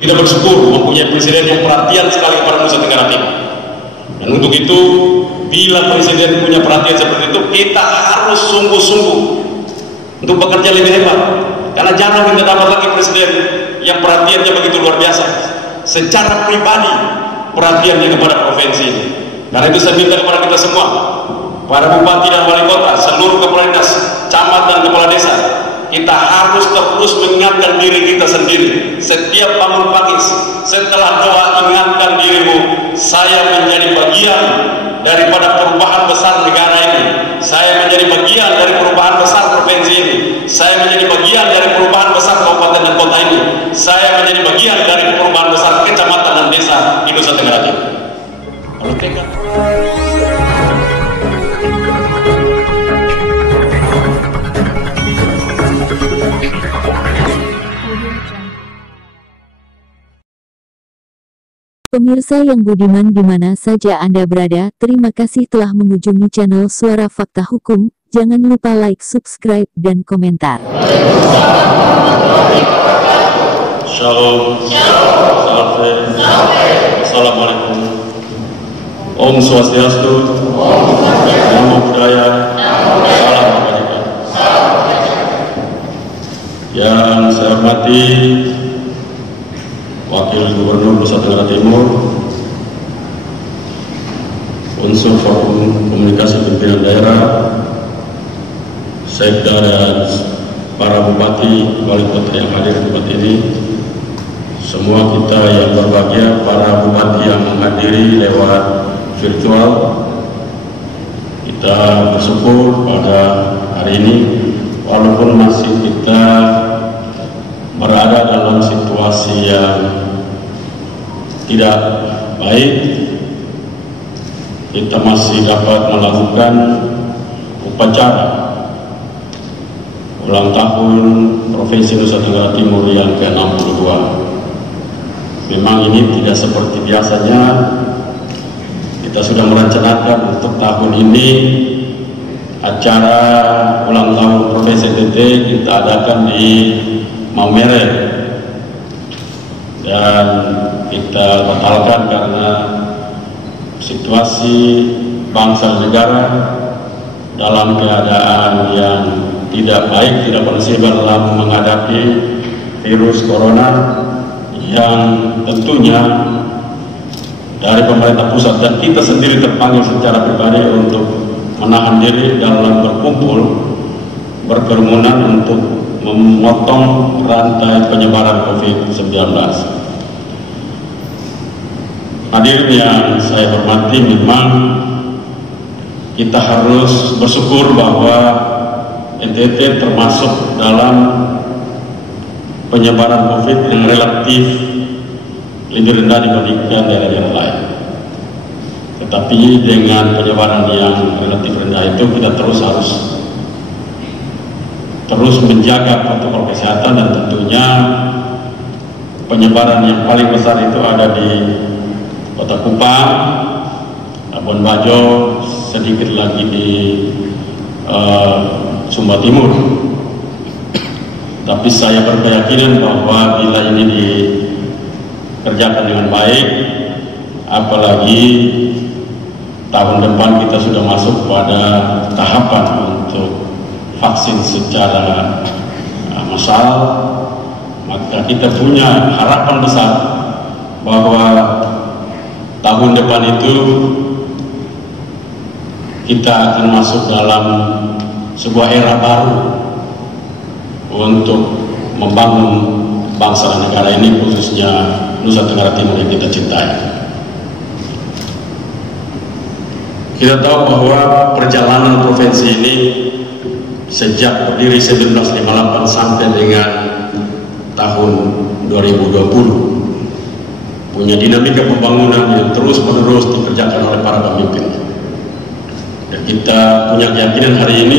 Kita bersyukur mempunyai presiden yang perhatian sekali kepada Nusa Tenggara Timur. Dan untuk itu, bila presiden punya perhatian seperti itu, kita harus sungguh-sungguh untuk bekerja lebih hebat. Karena jarang kita dapat lagi presiden yang perhatiannya begitu luar biasa. Secara pribadi, perhatiannya kepada provinsi ini. Karena itu saya minta kepada kita semua, para bupati dan wali kota, seluruh kepala dinas, camat dan kepala desa, kita harus terus mengingatkan diri kita sendiri. Setiap bangun pagi, setelah doa, ingatkan dirimu, saya menjadi bagian daripada perubahan besar negara ini. Saya menjadi bagian dari perubahan besar provinsi ini. Saya menjadi bagian dari perubahan besar kabupaten dan kota ini. Saya menjadi bagian dari perubahan besar kecamatan dan desa di Nusa Tenggara Timur. Kalau tekad Pemirsa yang budiman di mana saja Anda berada, terima kasih telah mengunjungi channel Suara Fakta Hukum. Jangan lupa like, subscribe, dan komentar. Shalom. Assalamualaikum. Om Swastiastu. Namo Buddhaya. Salam kebajikan. Yang saya hormati Wakil Gubernur Nusa Tenggara Timur, unsur forum komunikasi pimpinan daerah, sekda dan para bupati, wali kota yang hadir di tempat ini, semua kita yang berbahagia, para bupati yang menghadiri lewat virtual, kita bersyukur pada hari ini, walaupun masih kita berada dalam situasi yang tidak baik, kita masih dapat melakukan upacara ulang tahun Provinsi Nusa Tenggara Timur yang ke-62. Memang ini tidak seperti biasanya. Kita sudah merencanakan untuk tahun ini acara ulang tahun Provinsi NTT kita adakan di Maumere, dan kita batalkan karena situasi bangsa dan negara dalam keadaan yang tidak baik, tidak kondusif dalam menghadapi virus corona yang tentunya dari pemerintah pusat dan kita sendiri terpanggil secara pribadi untuk menahan diri dalam berkumpul, berkerumunan untuk memotong rantai penyebaran COVID-19. Hadirin yang saya hormati, memang kita harus bersyukur bahwa NTT termasuk dalam penyebaran COVID yang relatif lebih rendah dibandingkan daerah-daerah lain. Tetapi dengan penyebaran yang relatif rendah itu kita terus menjaga protokol kesehatan, dan tentunya penyebaran yang paling besar itu ada di Kota Kupang, Labuan Bajo, sedikit lagi di Sumba Timur. Tapi saya berkeyakinan bahwa bila ini dikerjakan dengan baik, apalagi tahun depan kita sudah masuk pada tahapan untuk vaksin secara massal, maka kita punya harapan besar bahwa tahun depan itu kita akan masuk dalam sebuah era baru untuk membangun bangsa dan negara ini, khususnya Nusa Tenggara Timur yang kita cintai. Kita tahu bahwa perjalanan provinsi ini sejak berdiri 1958 sampai dengan tahun 2020 punya dinamika pembangunan yang terus-menerus dikerjakan oleh para pemimpin. Dan kita punya keyakinan hari ini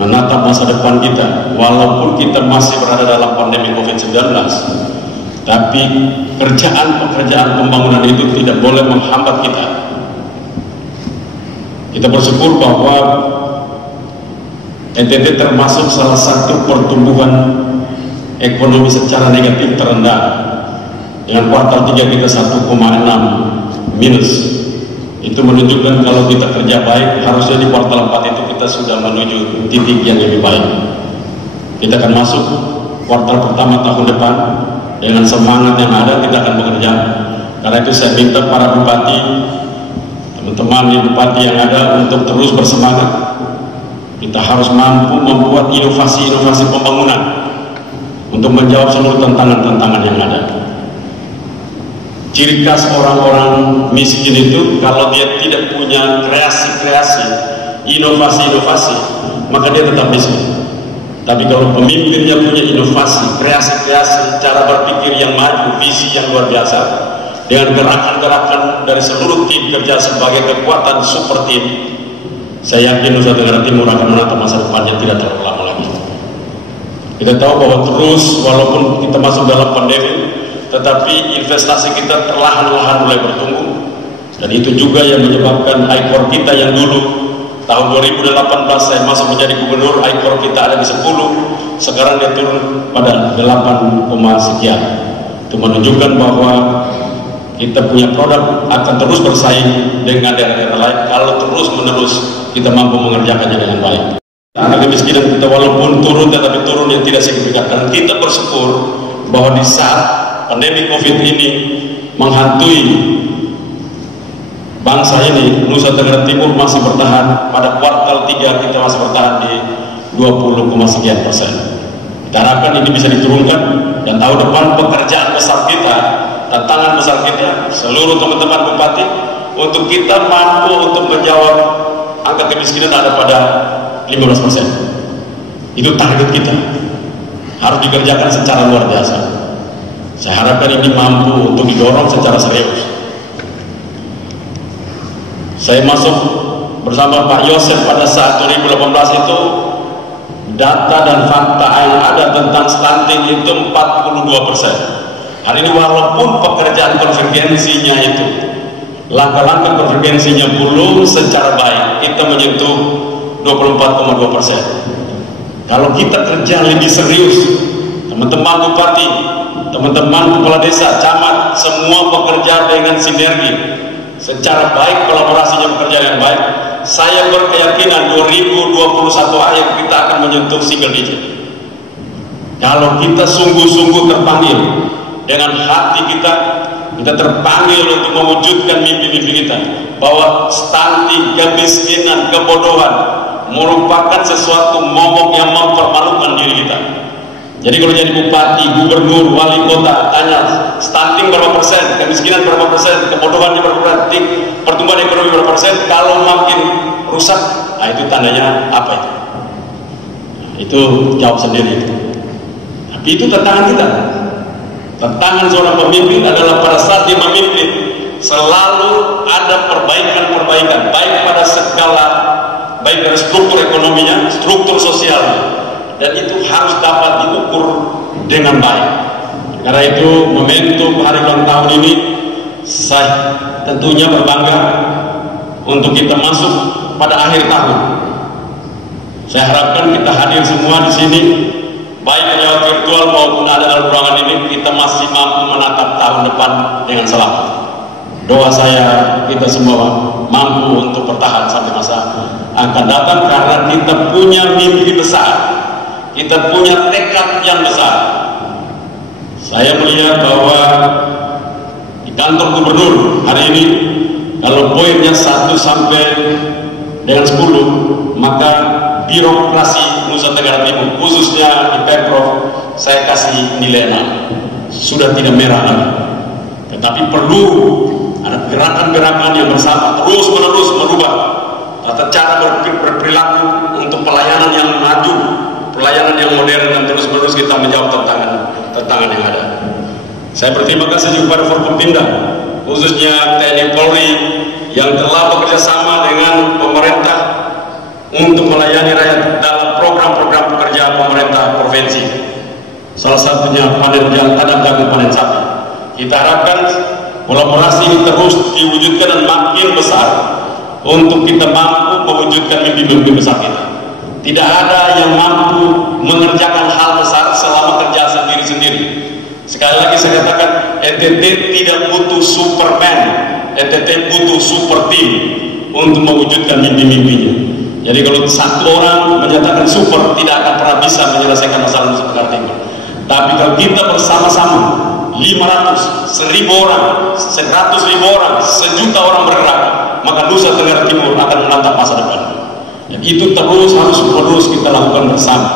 menatap masa depan kita, walaupun kita masih berada dalam pandemi COVID-19, tapi pekerjaan pembangunan itu tidak boleh menghambat kita. Kita bersyukur bahwa NTT termasuk salah satu pertumbuhan ekonomi secara negatif terendah Dengan kuartal 3 kita 1,6 minus. Itu menunjukkan kalau kita kerja baik, harusnya di kuartal 4 itu kita sudah menuju titik yang lebih baik. Kita akan masuk kuartal pertama tahun depan dengan semangat yang ada, kita akan bekerja. Karena itu saya minta para bupati, teman-teman di bupati yang ada untuk terus bersemangat. Kita harus mampu membuat inovasi-inovasi pembangunan untuk menjawab seluruh tantangan-tantangan yang ada. Ciri khas orang-orang miskin itu kalau dia tidak punya kreasi-kreasi, inovasi-inovasi, maka dia tetap miskin. Tapi kalau pemimpinnya punya inovasi, kreasi-kreasi, cara berpikir yang maju, visi yang luar biasa, dengan gerakan-gerakan dari seluruh tim kerja sebagai kekuatan super tim, saya yakin Nusa Tenggara Timur akan menatap masa depannya tidak terlalu lama lagi. Kita tahu bahwa terus walaupun kita masuk dalam pandemi, tetapi investasi kita perlahan-lahan mulai bertumbuh, dan itu juga yang menyebabkan ICOR kita yang dulu tahun 2018 saya masuk menjadi gubernur, ICOR kita ada di 10, sekarang dia turun pada 8, sekian. Itu menunjukkan bahwa kita punya produk akan terus bersaing dengan daerah-daerah lain kalau terus-menerus kita mampu mengerjakannya dengan baik. Angka kemiskinan kita walaupun turun, tetapi turun yang tidak signifikan, dan kita bersyukur bahwa di saat pandemi COVID ini menghantui bangsa ini, Nusa Tenggara Timur masih bertahan. Pada kuartal 3 kita masih bertahan di 20, sekian persen. Kita harapkan ini bisa diturunkan, dan tahun depan pekerjaan besar kita, tantangan besar kita, seluruh teman-teman bupati, untuk kita mampu untuk menjawab angka kemiskinan ada pada 15%. Itu target kita, harus dikerjakan secara luar biasa. Saya harapkan ini mampu untuk didorong secara serius. Saya masuk bersama Pak Yosef pada saat 2018 itu, data dan fakta yang ada tentang stunting itu 42%. Hari ini walaupun pekerjaan konvergensinya itu, langkah-langkah konvergensinya belum secara baik, kita menyentuh 24,2%. Kalau kita kerja lebih serius, teman-teman bupati, teman-teman kepala desa, camat, semua bekerja dengan sinergi secara baik, kolaborasinya bekerja dengan baik, saya berkeyakinan 2021 akhir kita akan menyentuh single digit. Kalau kita sungguh-sungguh terpanggil dengan hati kita terpanggil untuk mewujudkan mimpi-mimpi kita, bahwa stunting, kemiskinan, kebodohan merupakan sesuatu momok yang mempermalukan diri kita. Jadi kalau jadi bupati, gubernur, wali kota, tanya stunting berapa persen, kemiskinan berapa persen, kebodohan berapa persen, pertumbuhan ekonomi berapa persen, kalau makin rusak, nah itu tandanya apa itu? Nah, itu jawab sendiri. Tapi itu tantangan kita. Tantangan seorang pemimpin adalah pada saat dia memimpin selalu ada perbaikan-perbaikan, baik pada skala, baik dari struktur ekonominya, struktur sosialnya, dan itu harus dapat diukur dengan baik. Karena itu momentum hari ulang tahun ini saya tentunya berbangga untuk kita masuk pada akhir tahun. Saya harapkan kita hadir semua di sini, baik lewat virtual maupun ada dalam ruangan ini, kita masih mampu menatap tahun depan dengan selamat. Doa saya kita semua mampu untuk bertahan sampai masa akan datang, karena kita punya mimpi besar, kita punya tekad yang besar. Saya melihat bahwa di kantor gubernur hari ini, kalau poinnya 1 sampai dengan 10, maka birokrasi Nusa Tenggara Timur, khususnya di Pemprov, saya kasih nilai 6. Sudah tidak merah lagi. Tetapi perlu ada gerakan-gerakan yang bersama terus-menerus merubah tata cara berperilaku untuk pelayanan yang maju, pelayanan yang modern, dan terus-menerus kita menjawab tantangan yang ada. Saya berterima kasih juga kepada Forkopimda, khususnya TNI Polri yang telah bekerja sama dengan pemerintah untuk melayani rakyat dalam program-program pekerjaan pemerintah provinsi. Salah satunya panen jagung panen sapi. Kita harapkan kolaborasi ini terus diwujudkan dan makin besar untuk kita mampu mewujudkan mimpi-mimpi besar kita. Tidak ada yang mampu mengerjakan hal besar selama kerja sendiri-sendiri. Sekali lagi saya katakan, NTT tidak butuh Superman, NTT butuh super team untuk mewujudkan mimpi-mimpinya. Jadi kalau satu orang menyatakan super, tidak akan pernah bisa menyelesaikan masalah Nusa Tenggara Timur. Tapi kalau kita bersama-sama 500, 1000 orang, 100.000 orang, 1.000.000 orang bergerak, maka Nusa Tenggara Timur akan menatap masa depan. Dan itu harus kita lakukan bersama.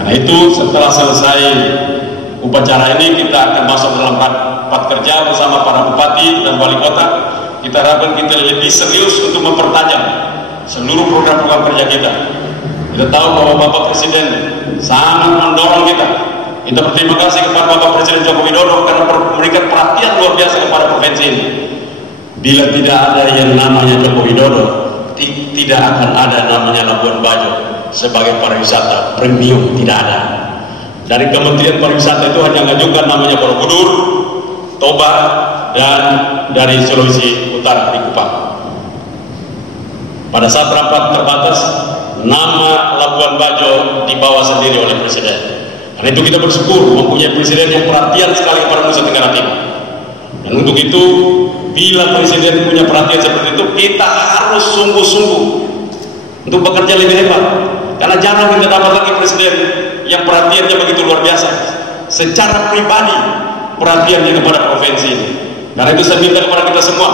Karena itu setelah selesai upacara ini, kita akan masuk dalam rapat kerja bersama para bupati dan wali kota. Kita harapkan kita lebih serius untuk mempertajam seluruh program-program kerja kita. Kita tahu bahwa Bapak Presiden sangat mendorong kita. Kita berterima kasih kepada Bapak Presiden Joko Widodo karena memberikan perhatian luar biasa kepada provinsi ini. Bila tidak ada yang namanya Joko Widodo, tidak akan ada namanya Labuan Bajo sebagai pariwisata premium, tidak ada. Dari Kementerian Pariwisata itu hanya mengajukan namanya Borobudur, Toba, dan dari Sulawesi Utara di Kupang. Pada saat rapat terbatas, nama Labuan Bajo dibawa sendiri oleh Presiden. Karena itu kita bersyukur mempunyai Presiden yang perhatian sekali kepada Nusa Tenggara Timur. Dan untuk itu, bila Presiden punya perhatian seperti itu, kita harus sungguh-sungguh untuk bekerja lebih hebat. Karena jarang kita dapat lagi Presiden yang perhatiannya begitu luar biasa. Secara pribadi, perhatiannya kepada provinsi ini. Karena itu saya minta kepada kita semua,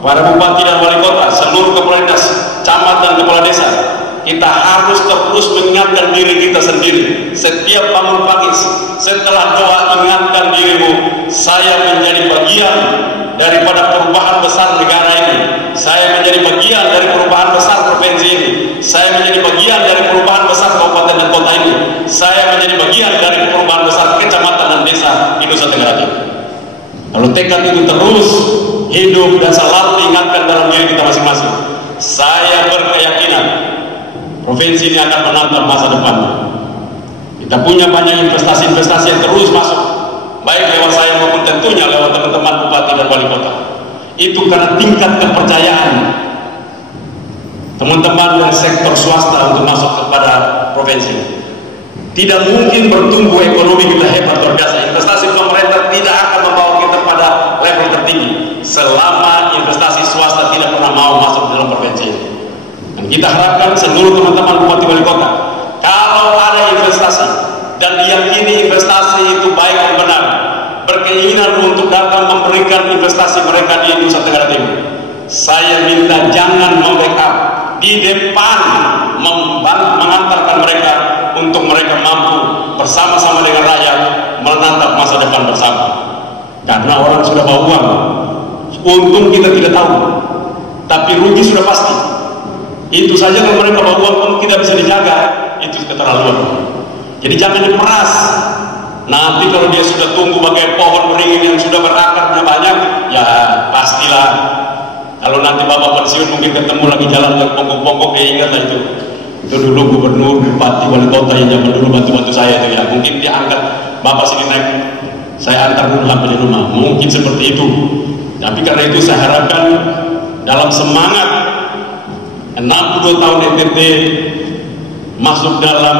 para bupati dan wali kota, seluruh kepala dinas, camat dan kepala desa, kita harus terus mengingatkan diri kita sendiri. Setiap bangun pagi, setelah doa, ingatkan dirimu, saya menjadi bagian daripada perubahan besar negara ini. Saya menjadi bagian dari perubahan besar provinsi ini. Saya menjadi bagian dari perubahan besar kabupaten dan kota ini. Saya menjadi bagian dari perubahan besar kecamatan dan desa di Nusa Tenggara Timur. Kalau tekad itu terus hidup dan selalu diingatkan dalam diri kita masing-masing, saya berkeyakinan provinsi ini akan menatap masa depan. Kita punya banyak investasi-investasi yang terus masuk, baik lewat saya maupun tentunya lewat teman-teman bupati dan wali kota. Itu karena tingkat kepercayaan teman-teman dari sektor swasta untuk masuk kepada provinsi. Tidak mungkin bertumbuh ekonomi kita hebat luar biasa. Investasi pemerintah tidak akan membawa kita pada level tertinggi selama investasi swasta tidak pernah mau masuk dalam provinsi ini. Dan kita harapkan seluruh teman-teman bupati wali kota, kalau ada investasi dan diyakini investasi itu baik dan benar, berkeinginan untuk datang memberikan investasi mereka di Nusa Tenggara Timur, saya minta jangan membackup di depan, mengantarkan mereka untuk mereka mampu bersama-sama dengan rakyat menatap masa depan bersama. Karena orang sudah bawa uang, untung kita tidak tahu, tapi rugi sudah pasti. Itu saja kalau mereka bawa uang pun kita bisa dijaga, itu keterlaluan. Jadi jangan diperas. Nanti kalau dia sudah tumbuh bagai pohon beringin yang sudah berakarnya banyak, ya pastilah. Kalau nanti bapak pensiun mungkin ketemu lagi jalan ke pongkok-pongkok, dia ingat lah itu. Itu dulu gubernur, bupati, wali kota yang zaman dulu bantu-bantu saya itu ya. Mungkin dia angkat bapak sini naik, saya antar dulu sampai di rumah. Mungkin seperti itu. Tapi karena itu saya harapkan dalam semangat 62 tahun NTT masuk dalam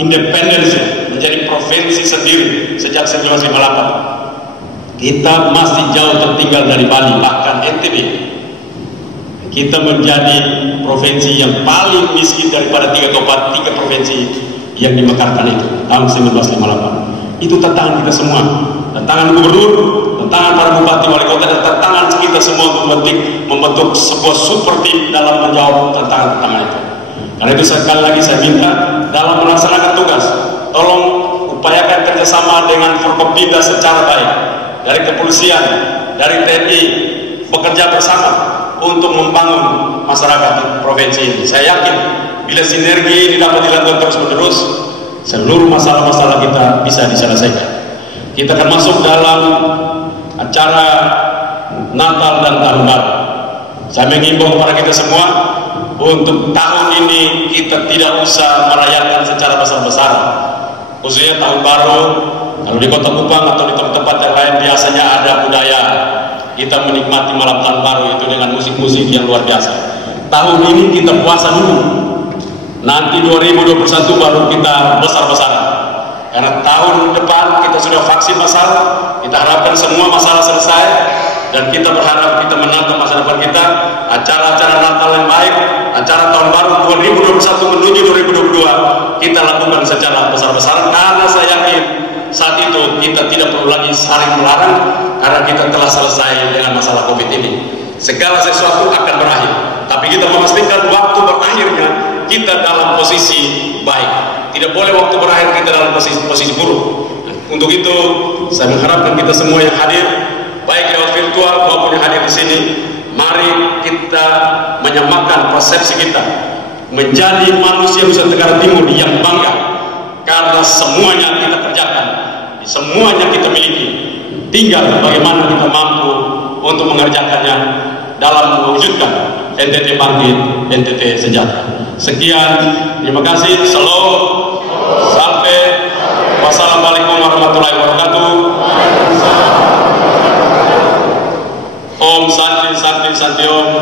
independensi, menjadi provinsi sendiri sejak 1958. Kita masih jauh tertinggal dari Bali, bahkan NTB. Kita menjadi provinsi yang paling miskin daripada 3 provinsi yang dimekarkan itu tahun 1958. Itu tantangan kita semua, tantangan gubernur, tantangan para bupati wali kota, dan tantangan kita semua untuk membentuk sebuah super team dalam menjawab tantangan itu. Karena itu sekali lagi saya minta dalam melaksanakan tugas, tolong upayakan kerjasama dengan Forkopimda secara baik, dari kepolisian, dari TNI, bekerja bersama untuk membangun masyarakat di provinsi ini. Saya yakin bila sinergi ini dapat dilakukan terus-menerus, seluruh masalah-masalah kita bisa diselesaikan. Kita akan masuk dalam acara Natal dan Tahun Baru. Saya mengimbau kepada kita semua untuk tahun ini kita tidak usah merayakan secara besar-besaran. Khususnya Tahun Baru, kalau di Kota Kupang atau di tempat-tempat yang lain biasanya ada budaya kita menikmati malam Tahun Baru itu dengan musik-musik yang luar biasa. Tahun ini kita puasa dulu. Nanti 2021 baru kita besar-besaran. karena tahun depan kita sudah vaksin massal. Kita harapkan semua masalah selesai, dan kita berharap kita menatap masa depan kita, acara-acara Natal yang baik, acara tahun baru 2021 menuju 2022 kita lakukan secara besar-besaran, karena saya yakin saat itu kita tidak perlu lagi saling melarang, karena kita telah selesai dengan masalah COVID ini. Segala sesuatu akan berakhir, tapi kita memastikan waktu berakhirnya kita dalam posisi baik. Tidak boleh waktu berakhir kita dalam posisi buruk. Untuk itu saya mengharapkan kita semua yang hadir, baik lewat virtual maupun yang hadir di sini, mari kita menyamakan persepsi kita menjadi manusia Nusa Tenggara Timur yang bangga, karena semuanya kita kerjakan, semuanya kita miliki. Tinggal bagaimana kita mampu untuk mengerjakannya dalam mewujudkan NTT bangkit, NTT sejahtera. Sekian, terima kasih. Salam, sampai, wassalamualaikum warahmatullahi wabarakatuh. Om Santi Santi Santi Om.